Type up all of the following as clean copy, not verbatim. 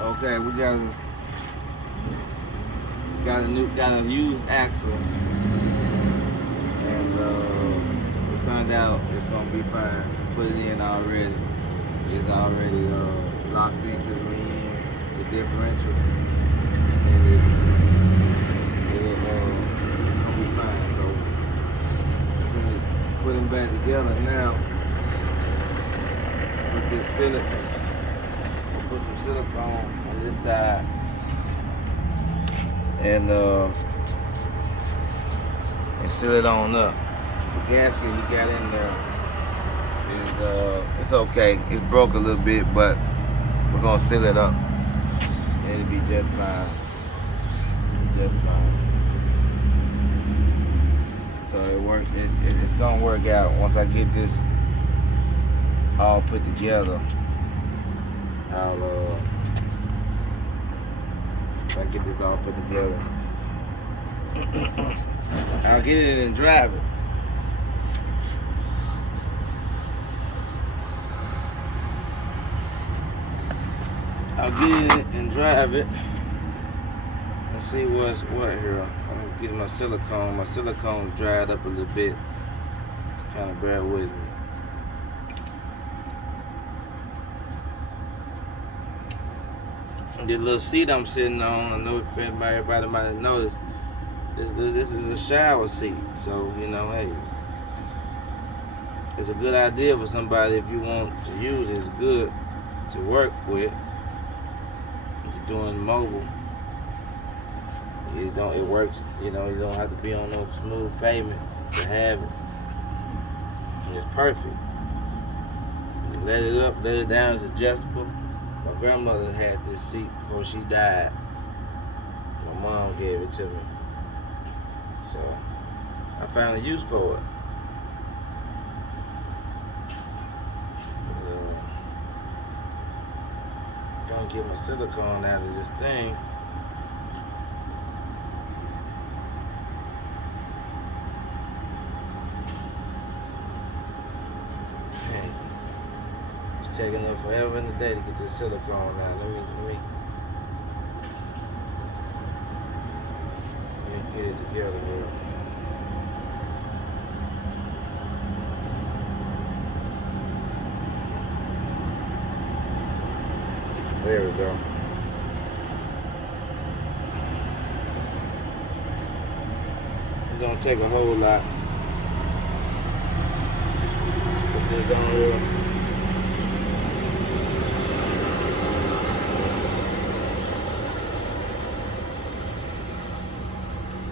Okay, we got a used axle, and it turned out it's gonna be fine. Put it in already. It's already locked into the rim, the differential, and it's gonna be fine. So we're gonna put them back together now. Put this silicone. We'll put some silicone on this side, and seal it on up. The gasket he got in there is it's okay. It's broke a little bit, but we're gonna seal it up. It'll be just fine. Just fine. So it works. It's gonna work out once I get this all put together. If I get this all put together, I'll get it and drive it. I'll get it and drive it and see what's what here. I'm getting my silicone. My silicone's dried up a little bit. Just kind of bear with me. This little seat I'm sitting on, I know everybody might have noticed, this is a shower seat. So, hey, it's a good idea for somebody if you want to use it. It's good to work with. If you're doing mobile, it works, you don't have to be on no smooth pavement to have it. It's perfect. You let it up, let it down, it's adjustable. My grandmother had this seat before she died. My mom gave it to me. So I found a use for it. Gonna get my silicone out of this thing. Man, it's taking up forever and a day to get this silicone out. Let me get it together here. There we go. It's gonna take a whole lot. Put this on here.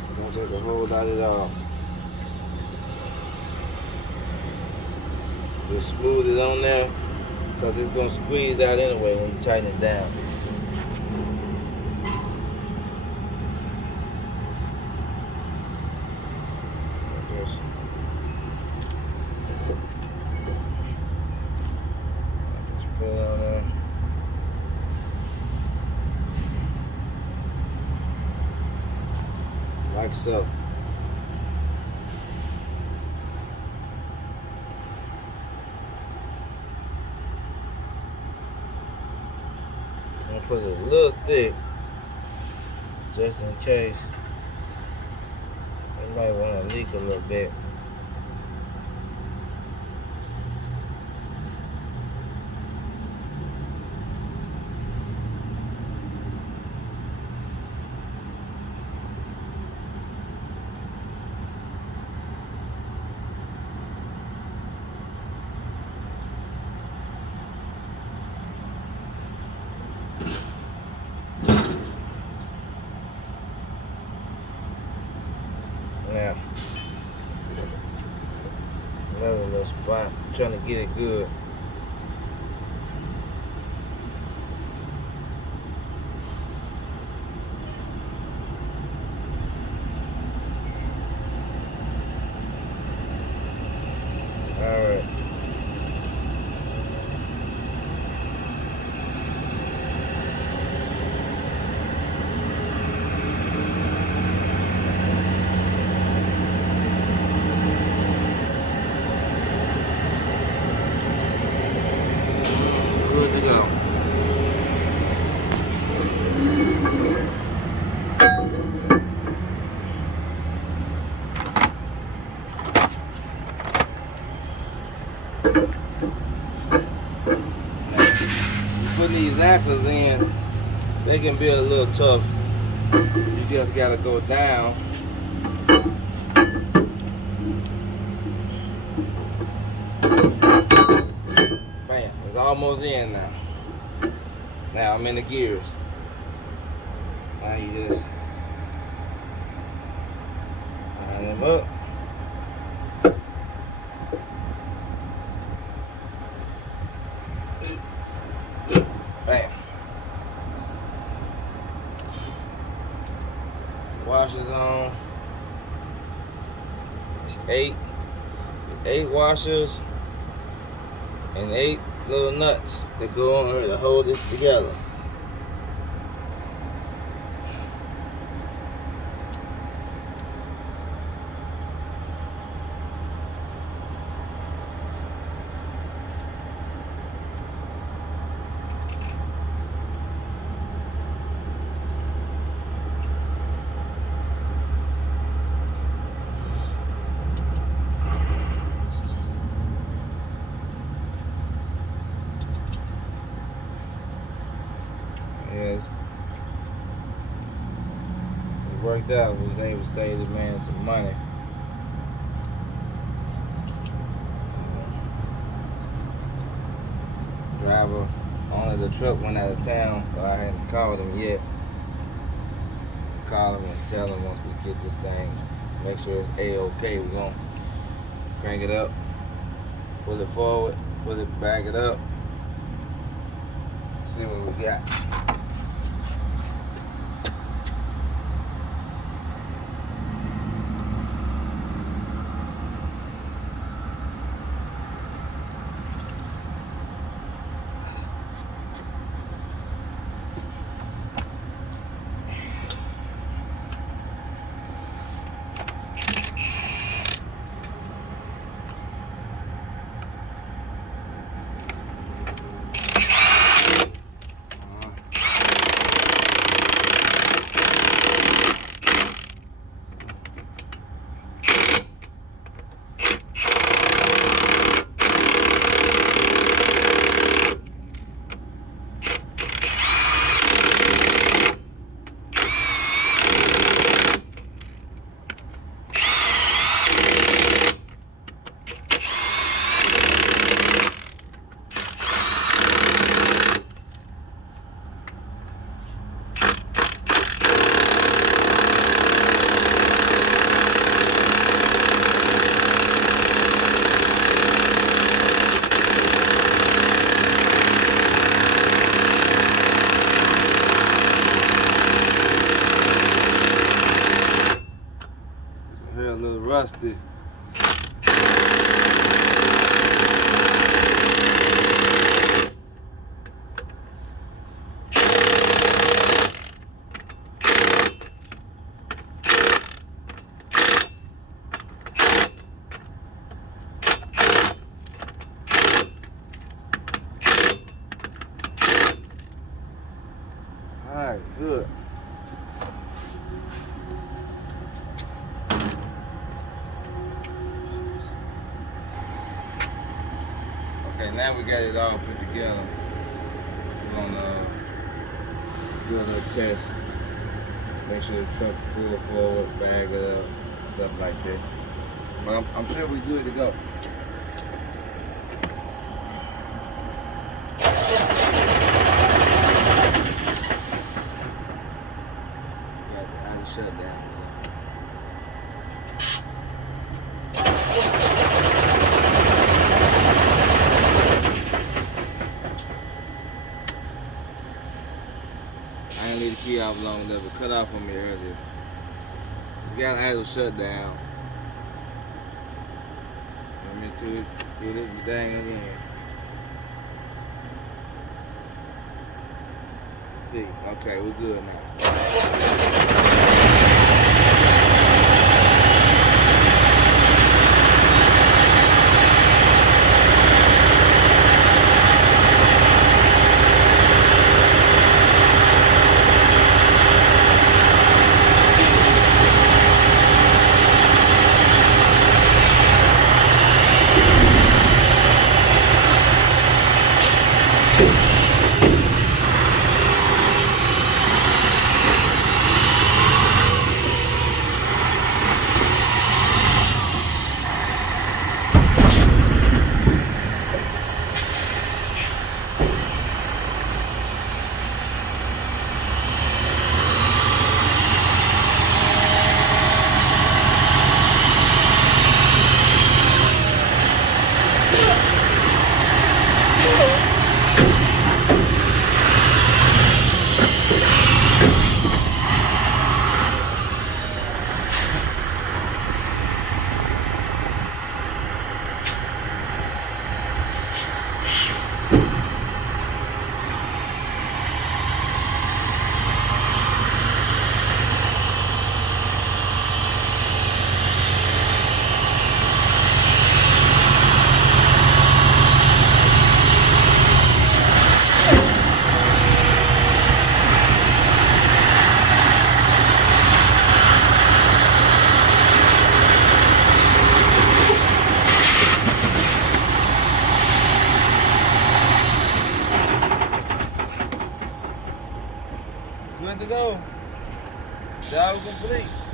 It's gonna take a whole lot at all. Just smooth it on there, because it's gonna squeeze out anyway when you tighten it down. Just put it on there. Like so. I'm gonna put it a little thick, just in case. It might want to leak a little bit. Now, another little spot. I'm trying to get it good. Alright. Now, you put these axles in, they can be a little tough. You just gotta go down. Bam, it's almost in now. Now I'm in the gears. Now you just line them up. Bam. Washers on. It's eight washers and 8 little nuts that go on here to hold this together. Yes, it worked out. We was able to save the man some money. Driver, only the truck went out of town, but I hadn't called him yet. Call him and tell him once we get this thing, make sure it's A-OK. We're gonna crank it up, pull it forward, back it up, see what we got. Here a little rusty. All right, good. Okay, now we got it all put together. We're gonna do a little test. Make sure the truck pull forward, bag it up, stuff like that. But I'm sure we're good to go. Got the idle shutdown. I didn't leave the key off long enough. It cut off on me earlier. You got idle shutdown. Let me do this thing again. Let's see. Okay, we're good now. go. Job complete.